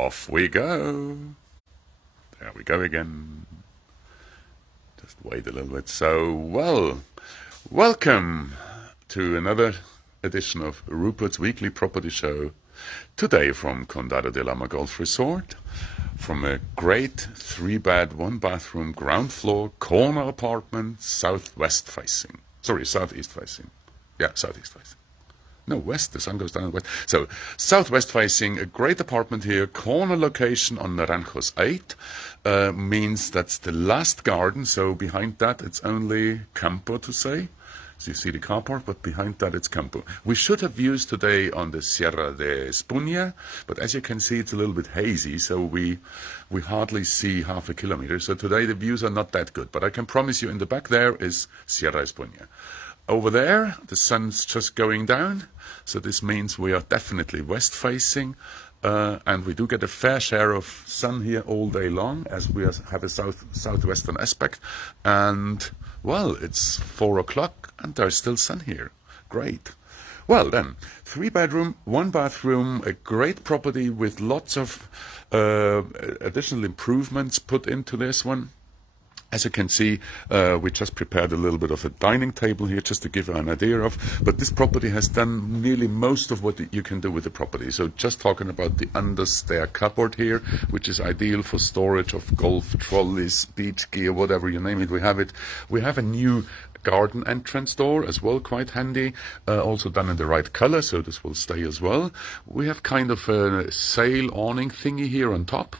Off we go. There we go again. Just wait a little bit. So, welcome to another edition of Rupert'S weekly property show. Today from Condado De Alhama Golf Resort, from a great 3-bed, 1-bathroom, ground floor, corner apartment, southeast facing. Yeah, southeast facing. No, west, the sun goes down west. So, southwest facing, a great apartment here, corner location on NARANJOS 8, means that's the last garden, so behind that it's only campo to say. So you see the car park, but behind that it's campo. We should have views today on the Sierra de Espuña, but as you can see it's a little bit hazy, so we hardly see half a kilometer. So today the views are not that good, but I can promise you in the back there is Sierra Espuña. Over there, the sun's just going down, so this means we are definitely west-facing, and we do get a fair share of sun here all day long, as we have a southwestern aspect, and, well, it's 4 o'clock, and there's still sun here. Great. Well then, 3-bedroom, 1-bathroom, a great property with lots of additional improvements put into this one. As you can see, we just prepared a little bit of a dining table here just to give you an idea of, but this property has done nearly most of what you can do with the property. So just talking about the understair cupboard here, which is ideal for storage of golf trolleys, beach gear, whatever you name it, we have it. We have a new garden entrance door as well, quite handy, also done in the right color, so this will stay as well. We have kind of a sail awning thingy here on top.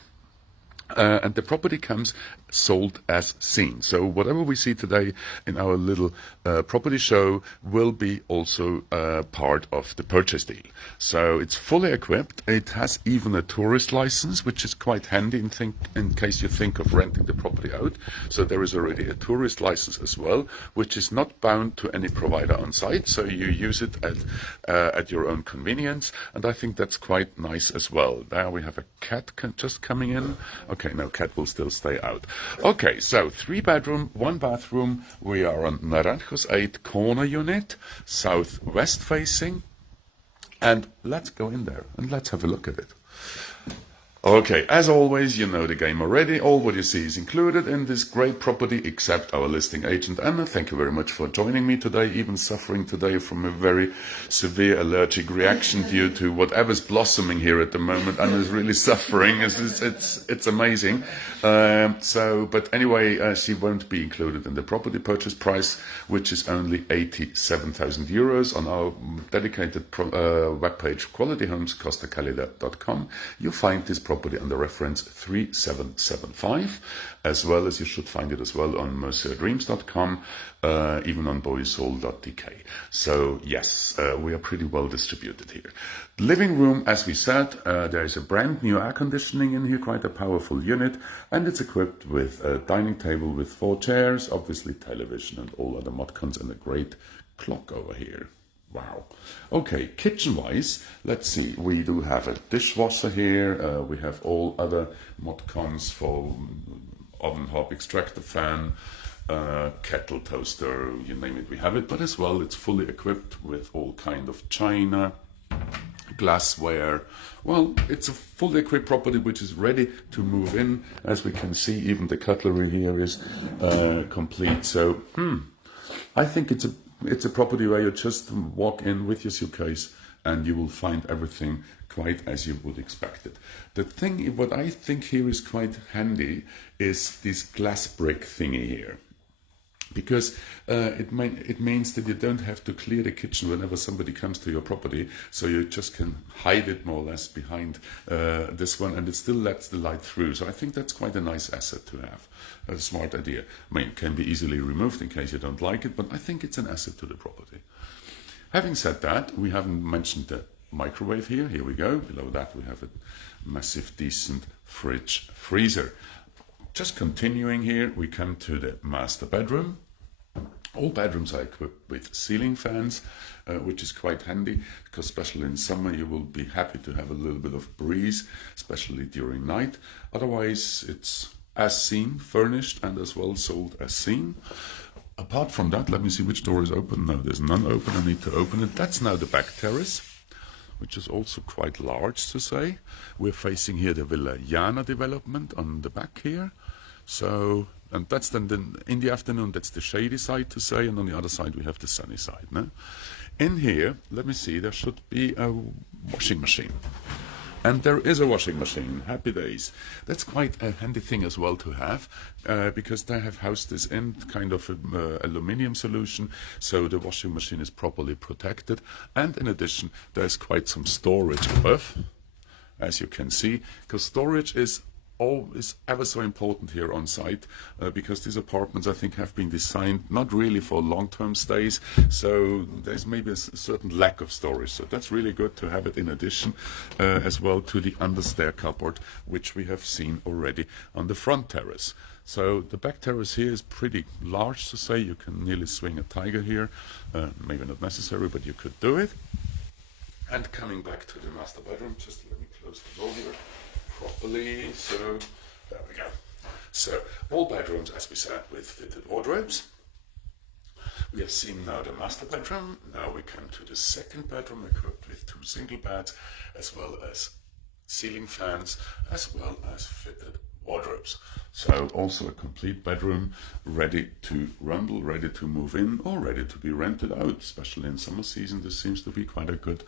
And the property comes sold as seen. So whatever we see today in our little property show will be also part of the purchase deal. So it's fully equipped. It has even a tourist license, which is quite handy in case you think of renting the property out. So there is already a tourist license as well, which is not bound to any provider on site. So you use it at your own convenience. And I think that's quite nice as well. There we have a cat just coming in. Okay, no, cat will still stay out. Okay, so 3-bedroom, 1-bathroom. We are on NARANJOS 8 corner unit, southwest facing. And let's go in there and let's have a look at it. Okay, as always, you know the game already. All what you see is included in this great property, except our listing agent Anna. Thank you very much for joining me today, even suffering today from a very severe allergic reaction due to whatever's blossoming here at the moment. Anna's really suffering. It's amazing. But anyway, she won't be included in the property purchase price, which is only 87,000 euros on our dedicated webpage, qualityhomescostacalida.com. You'll find this property under reference 3775, as well as you should find it as well on mercerdreams.com, even on boysol.dk. So yes, we are pretty well distributed here. Living room, as we said, there is a brand new air conditioning in here, quite a powerful unit, and it's equipped with a dining table with 4 chairs, obviously television and all other mod-cons, and a great clock over here. Wow. Okay, kitchen-wise, let's see. We do have a dishwasher here. We have all other mod-cons for oven hob, extractor fan, kettle, toaster, you name it, we have it. But as well, it's fully equipped with all kind of china, glassware. Well, it's a fully equipped property which is ready to move in. As we can see, even the cutlery here is complete. So, I think it's a property where you just walk in with your suitcase and you will find everything quite as you would expect it. The thing, what I think here is quite handy is this glass brick thingy here. Because it means that you don't have to clear the kitchen whenever somebody comes to your property, so you just can hide it more or less behind this one, and it still lets the light through. So I think that's quite a nice asset to have, a smart idea. I mean, it can be easily removed in case you don't like it, but I think it's an asset to the property. Having said that, we haven't mentioned the microwave here. Here we go. Below that we have a massive, decent fridge freezer. Just continuing here, we come to the master bedroom. All bedrooms are equipped with ceiling fans, which is quite handy, because especially in summer you will be happy to have a little bit of breeze, especially during night. Otherwise, it's as seen, furnished, and as well sold as seen. Apart from that, let me see which door is open. No, there's none open. I need to open it. That's now the back terrace. which is also quite large to say. We're facing here the Villa Jana development on the back here. So, and that's then in the afternoon, that's the shady side to say, and on the other side we have the sunny side. No? In here, let me see, there should be a washing machine. And there is a washing machine. Happy days. That's quite a handy thing as well to have, because they have housed this in kind of aluminium solution, so the washing machine is properly protected. And in addition, there's quite some storage above, as you can see, because storage is ever so important here on site, because these apartments, I think, have been designed not really for long-term stays, so there's maybe a certain lack of storage. So that's really good to have it in addition as well to the understair cupboard, which we have seen already on the front terrace. So the back terrace here is pretty large to say. You can nearly swing a tiger here. Maybe not necessary, but you could do it. And coming back to the master bedroom, just let me close the door here properly. So there we go. So all bedrooms, as we said, with fitted wardrobes. We have seen now the master bedroom. Now we come to the second bedroom, equipped with 2 single beds, as well as ceiling fans, as well as fitted wardrobes. So also a complete bedroom, ready to rumble, ready to move in, or ready to be rented out. Especially in summer season, this seems to be quite a good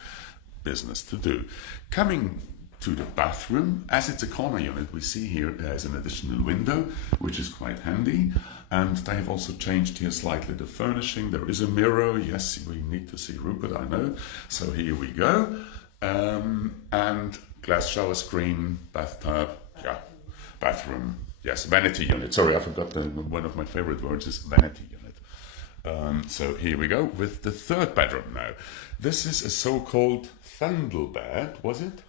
business to do. Coming to the bathroom, as it's a corner unit, we see here there's an additional window, which is quite handy. And they have also changed here slightly the furnishing. There is a mirror. Yes, we need to see Rupert, I know. So here we go. And glass shower screen, bathtub, yeah, bathroom. Yes, vanity unit. Sorry, I forgot one of my favorite words is vanity unit. So here we go with the third bedroom now. This is a so-called Thundel bed, was it?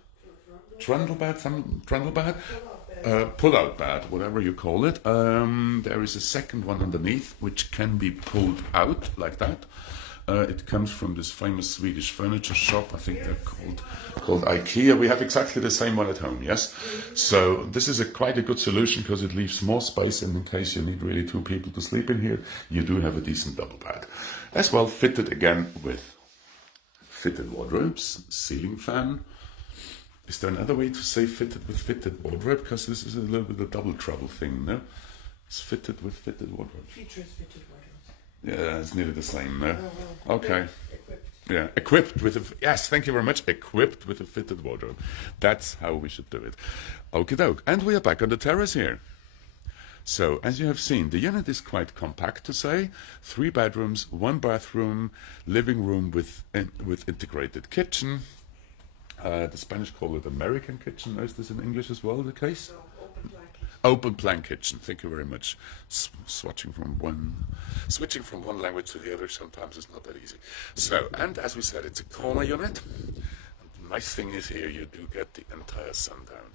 Trundle bed, pull-out bed, whatever you call it. There is a second one underneath, which can be pulled out like that. It comes from this famous Swedish furniture shop. I think they're called IKEA. We have exactly the same one at home, yes? So this is quite a good solution because it leaves more space, and in case you need really 2 people to sleep in here, you do have a decent double bed. As well, fitted again with fitted wardrobes, ceiling fan. Is there another way to say fitted with fitted wardrobe? Because this is a little bit of a double trouble thing, no? It's fitted with fitted wardrobe. Features fitted wardrobes. Yeah, it's nearly the same, no? Okay. Equipped. Yeah, equipped with a... Yes, thank you very much. Equipped with a fitted wardrobe. That's how we should do it. Okie doke. And we are back on the terrace here. So, as you have seen, the unit is quite compact to say. 3 bedrooms, 1 bathroom, living room with integrated kitchen. The Spanish call it American kitchen. Is this in English as well the case? So, open plan kitchen. Open plan kitchen. Thank you very much. Switching from one language to the other sometimes is not that easy. So, and as we said, it's a corner unit. And the nice thing is here you do get the entire sundown.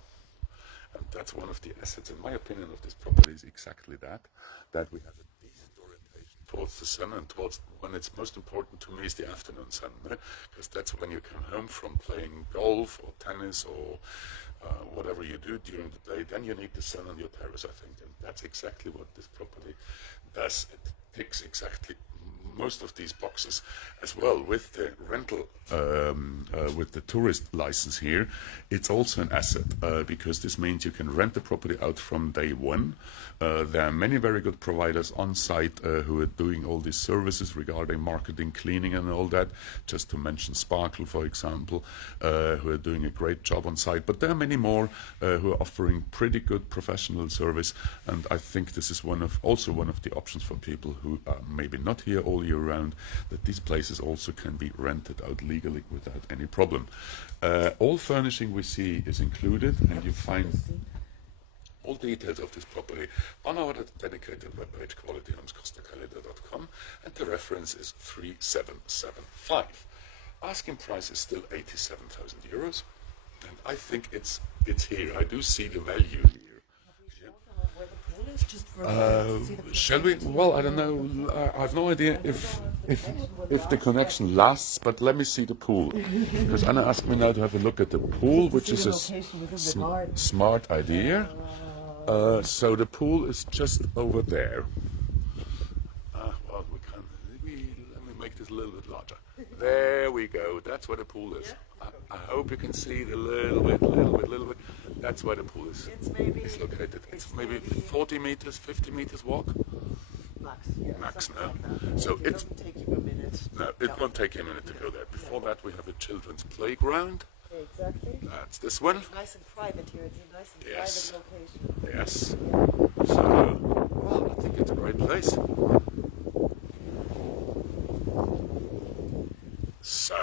And that's one of the assets, in my opinion, of this property is exactly that we have a decent orientation towards the sun, and towards when it's most important to me is the afternoon sun, because that's when you come home from playing golf or tennis or whatever you do during the day. Then you need the sun on your terrace, I think, and that's exactly what this property does. It ticks exactly most of these boxes as well. With the rental, with the tourist license here, it's also an asset because this means you can rent the property out from day one. There are many very good providers on site who are doing all these services regarding marketing, cleaning and all that, just to mention Sparkle, for example, who are doing a great job on site. But there are many more who are offering pretty good professional service, and I think this is also one of the options for people who are maybe not here all year round, that these places also can be rented out legally without any problem. All furnishing we see is included, and you find all details of this property on our dedicated webpage, qualityhomescostacalida.com, and the reference is 3775. Asking price is still €87,000, and I think it's here. I do see the value here. Shall we? Well, I don't know. I have no idea if the connection lasts, but let me see the pool. Because Anna asked me now to have a look at the pool, which is a smart idea. So the pool is just over there. Well, let me make this a little bit larger. There we go. That's where the pool is. I hope you can see it a little bit. That's where the pool is. It's maybe Located. It's maybe 40 meters, 50 meters walk. max. Yeah, Max, something no? like that. So It it's doesn't take you a minute. no, it won't take you a minute to go there. Before that, we have a children's playground. Exactly. That's this one. It's nice and private here. It's a nice and Yes. private location. Yes. So, well, I think it's a great place. So,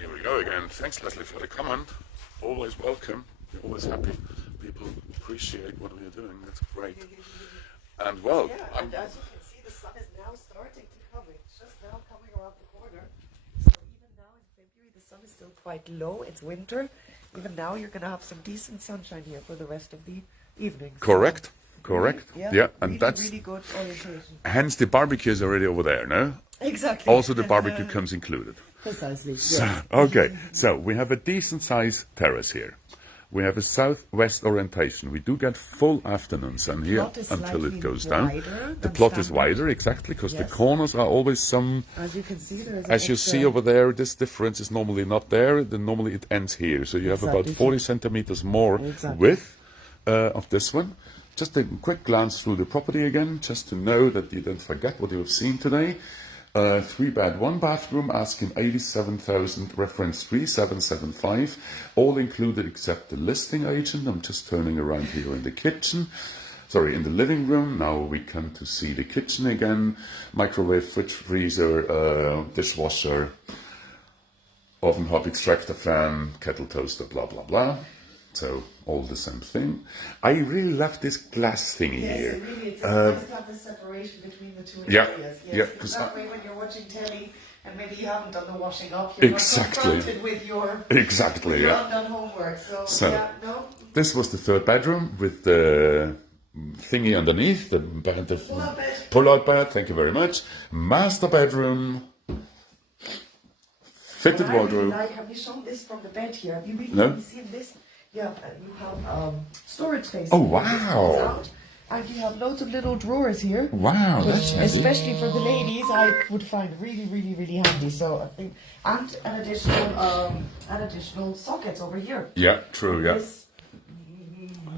here we go again. Thanks, Leslie, for the comment. Always welcome. We're always happy. People appreciate what we're doing. That's great. And well, Yeah, I'm, and as you can see, the sun is now starting to come. It's just now coming around the corner. So even now in February, the sun is still quite low. It's winter. Even now, you're going to have some decent sunshine here for the rest of the evening. correct. Yeah, and really, that's really good orientation. hence the barbecue is already over there, no? Exactly. Also, the barbecue comes included. Precisely. So, Yes. okay, so we have a decent sized terrace here. We have a southwest orientation. We do get full afternoon sun here Plot is until it slightly goes down. wider The than plot is standard. wider, exactly, because the Yes. corners are always some. As you can see, there's As you see over there, this difference is normally not there. Then normally it ends here. So you have about Exactly. 40 centimeters more Exactly. width of this one. Just a quick glance through the property again, just to know that you don't forget what you have seen today. 3-bed, 1-bathroom, asking 87,000, reference 3775, all included except the listing agent. I'm just turning around here in the kitchen. Sorry, in the living room. Now we come to see the kitchen again. Microwave, fridge, freezer, dishwasher, oven hob, extractor fan, kettle toaster, blah, blah, blah. So all the same thing. I really love this glass thingy Yes, here. it really, it's nice to have the separation between the two Yeah, areas. Yes, yeah, because 'cause that way when you're watching telly and maybe you haven't done the washing up, you're Exactly. not confronted with your Exactly, your yeah. undone homework. So, So- yeah, no, This was the third bedroom with the thingy underneath, the Pull-out bed. pull-out bed. Thank you very much. Master bedroom, fitted what I really wardrobe. like, have you shown this from the bed here? Have you really No. have you seen this? Yeah, you have storage space. Oh, here. This wow. comes out, and you have loads of little drawers here. Wow, that's handy. Especially for the ladies, I would find really, really, really handy. So I think, and an additional sockets over here. Yeah, true, yeah. This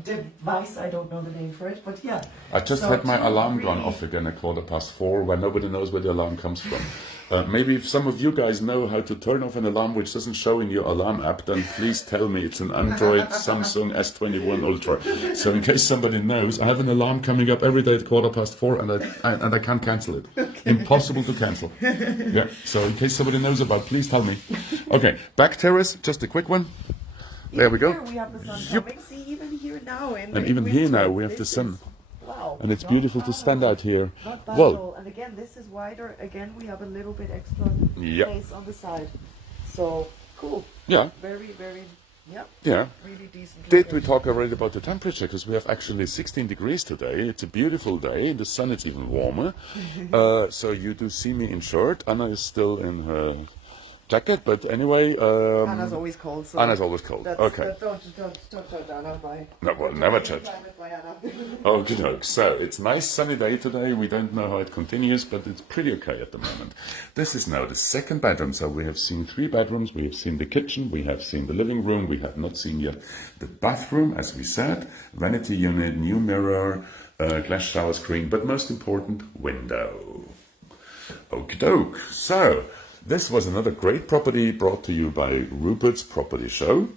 device, I don't know the name for it, but yeah. I just So had my two alarm gone really- off again at 4:15, where nobody knows where the alarm comes from. Maybe if some of you guys know how to turn off an alarm which doesn't show in your alarm app, then please tell me. It's an Android Samsung S21 Ultra. So in case somebody knows, I have an alarm coming up every day at 4:15, and I can't cancel it. Impossible to cancel. Yeah. So in case somebody knows about, please tell me. Okay, back terrace, just a quick one. There we go. Here we have the sun Yep. coming. See, even here now. And even here now we have the sun. Wow. And it's not beautiful to bad stand at all. out here. Not bad Well- at all. And again, this is wider. Again, we have a little bit extra Yep. space on the side. So, cool. Yeah, Very, very, yeah, yeah. really decent. Did we location. talk already about the temperature? Because we have actually 16 degrees today. It's a beautiful day. In the sun, it's even warmer. So you do see me in shirt. Anna is still in her jacket, but anyway. Anna's always cold. So Anna's always cold. that's, Okay. Don't judge Anna by. No, well, never judge. Climate by Anna. Okay, doke. So it's nice sunny day today. We don't know how it continues, but it's pretty okay at the moment. This is now the second bedroom. So we have seen 3 bedrooms. We have seen the kitchen. We have seen the living room. We have not seen yet the bathroom, as we said. Vanity unit, new mirror, glass shower screen, but most important, window. Okie doke. So this was another great property brought to you by Rupert'S Property Show.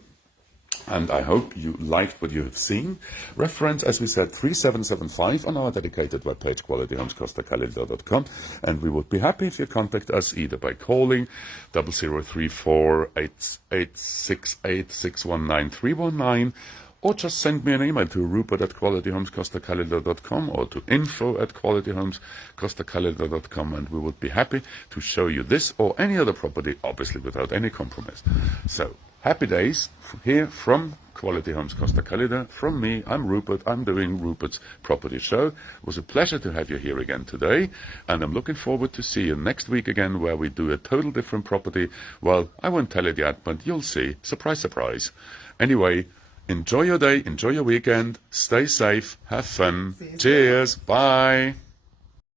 And I hope you liked what you have seen. Reference, as we said, 3775 on our dedicated webpage, qualityhomescostacalendar.com. And we would be happy if you contact us either by calling 0034 868 619 319, or just send me an email to rupert@qualityhomescostacalendar.com or to info@qualityhomescostacalendar.com, and we would be happy to show you this or any other property, obviously without any compromise. So, happy days here from Quality Homes Costa Calida. From me, I'm Rupert. I'm doing Rupert's Property Show. It was a pleasure to have you here again today, and I'm looking forward to see you next week again, where we do a total different property. Well, I won't tell it yet, but you'll see. Surprise, surprise. Anyway, enjoy your day, enjoy your weekend, stay safe, have fun. See you soon. Cheers, bye.